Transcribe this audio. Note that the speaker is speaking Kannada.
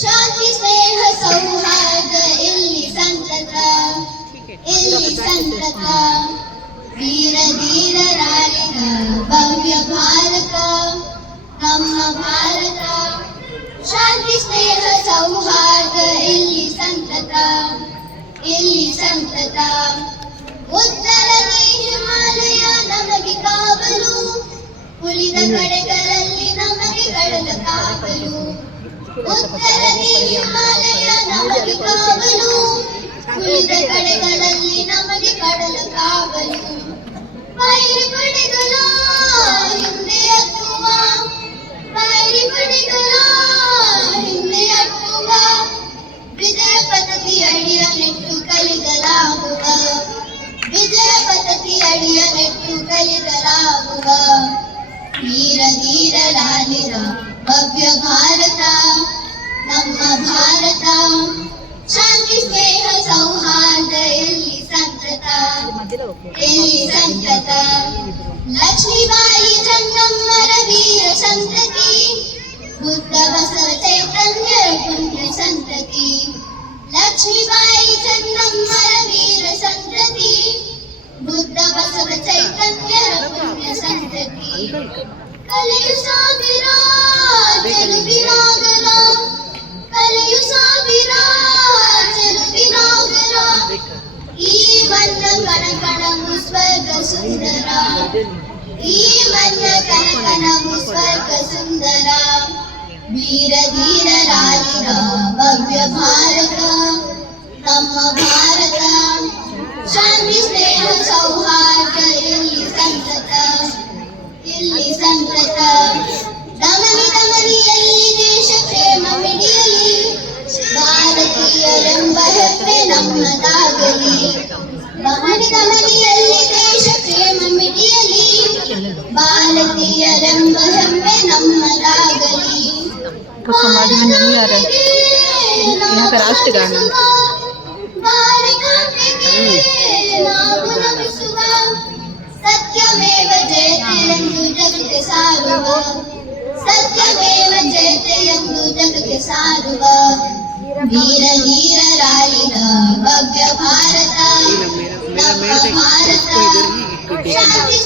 ಶಾಂತಿ ಸ್ನೇಹ ಸೌಹಾರ್ದ ಇಲ್ಲಿ ಸಂತತ, ಇಲ್ಲಿ ಸಂತತ. ವೀರ ಧೀರರಾಳಿದ ಭವ್ಯ ಭಾರತ ನಮ್ಮ ಭಾರತ. ಶಾಂತಿ ಸ್ನೇಹ ಸೌಹಾರ್ದ ಇಲ್ಲಿ ಸಂತತ, ಇಲ್ಲಿ ಸಂತತ. ಉತ್ತರದಿ ಹಿಮಾಲಯ ನಮಗೆ ಕಾವಲು, ಉಳಿದ ಕಡೆಗಳಲ್ಲಿ ನಮಗೆ ಕಡಲ ಕಾವಲು. ಉತ್ತರದಿ ಹಿಮಾಲಯ ನಮಗೆ ಕಾವಲು, ಉಳಿದ ಕಡೆಗಳಲ್ಲಿ ನಮಗೆ ಕಡಲ ಕಾವಲು. ವೈರಿ ಪಡೆಗಳ ಹಿಂದೆ ಹತ್ತುವ, ವೈರಿ ಪಡೆಗಳ ಹಿಂದೆ ಹತ್ತುವ. ವಿಜಯ ಪದ್ಧತಿ ಅಡಿಯ ನೆಟ್ಟು ಕಲಿಸಲಾಗುವ, ವಿಜಯ ಪದ್ಧತಿ ಅಡಿಯ ನೆಟ್ಟು ಕಲಿಸಲಾಗುವ. ವೀರ ಧೀರರಾಲಿದ ಭವ್ಯ ಭಾರತ ನಮ್ಮ ಭಾರತ. ಶಾಂತಿ ಸ್ನೇಹ ಸೌಹಾರ್ದ ಇಲ್ಲಿ ಸಂತತ, ಇಲ್ಲಿ ಸಂತತ. ಲಕ್ಷ್ಮೀಬಾಯಿ ಚೆನ್ನಮ್ಮರ ವೀರ ಸಂತತಿ, ಬುದ್ಧ ಬಸವ ಚೈತನ್ಯರ ಪುಣ್ಯ ಸಂತತಿ. ಲಕ್ಷ್ಮೀಬಾಯಿ ಚೆನ್ನಮ್ಮರ ವೀರ ಸಂತತಿ, ಬುದ್ಧ ಬಸವ ಚೈತನ್ಯರ ಪುಣ್ಯ ಸಂತತಿ. ಕಲೆಯು ಸಾವಿರ ಚೆಲುವಿನಾಗರ, ಕಲೆಯು ಸಾವಿರ ಚೆಲುವಿನಾಗರ. ಈ ಮನ್ನ ಕಣಕಣವು ಸ್ವರ್ಗ ಸುಂದರ, ಈ ಮನ್ನ ಕನಕನವು ಸ್ವರ್ಗ ಸುಂದರ. ವೀರ ಧೀರರಾಲಿದ ಭವ್ಯ ಭಾರತ ನಮ್ಮ ಭಾರತ. ಶಾಂತಿ ಸ್ನೇಹ ಸೌಹಾರ್ದ ಇಲ್ಲಿ ಸಂತತ, ಇಲ್ಲಿ ಸಂತತ. ದಮನಿ ದಮನಿಯಲ್ಲಿ ದೇಶ ಕ್ಷೇಮ ಮಿಡಿಯಲಿ, ಭಾರತೀಯರೆಂಬ ಹೆಮ್ಮೆ ನಮ್ಮದಾಗಲಿ. ದಮನಿ ದಮನಿಯಲ್ಲಿ ದೇಶ ಕ್ಷೇಮ ಮಿಡಿಯಲಿ, ಭಾರತೀಯರೆಂಬ ಹೆಮ್ಮೆ ನಮ್ಮದಾಗಲಿ. तो समाधि में नहीं आ रहा है, यहाँ का राष्ट्रगान है। सत्यमेव जयते ಎಂದು ಜಗಕ್ಕೆ ಸಾರುವ, ಸತ್ಯಮೇವ ಜಯತೆ ಎಂದು ಜಗಕ್ಕೆ ಸಾರುವ. ವೀರ ಧೀರರಾಲಿದ ಭವ್ಯ ಭಾರತ ನಮ್ಮ ಭಾರತ. ಶಾಂತಿ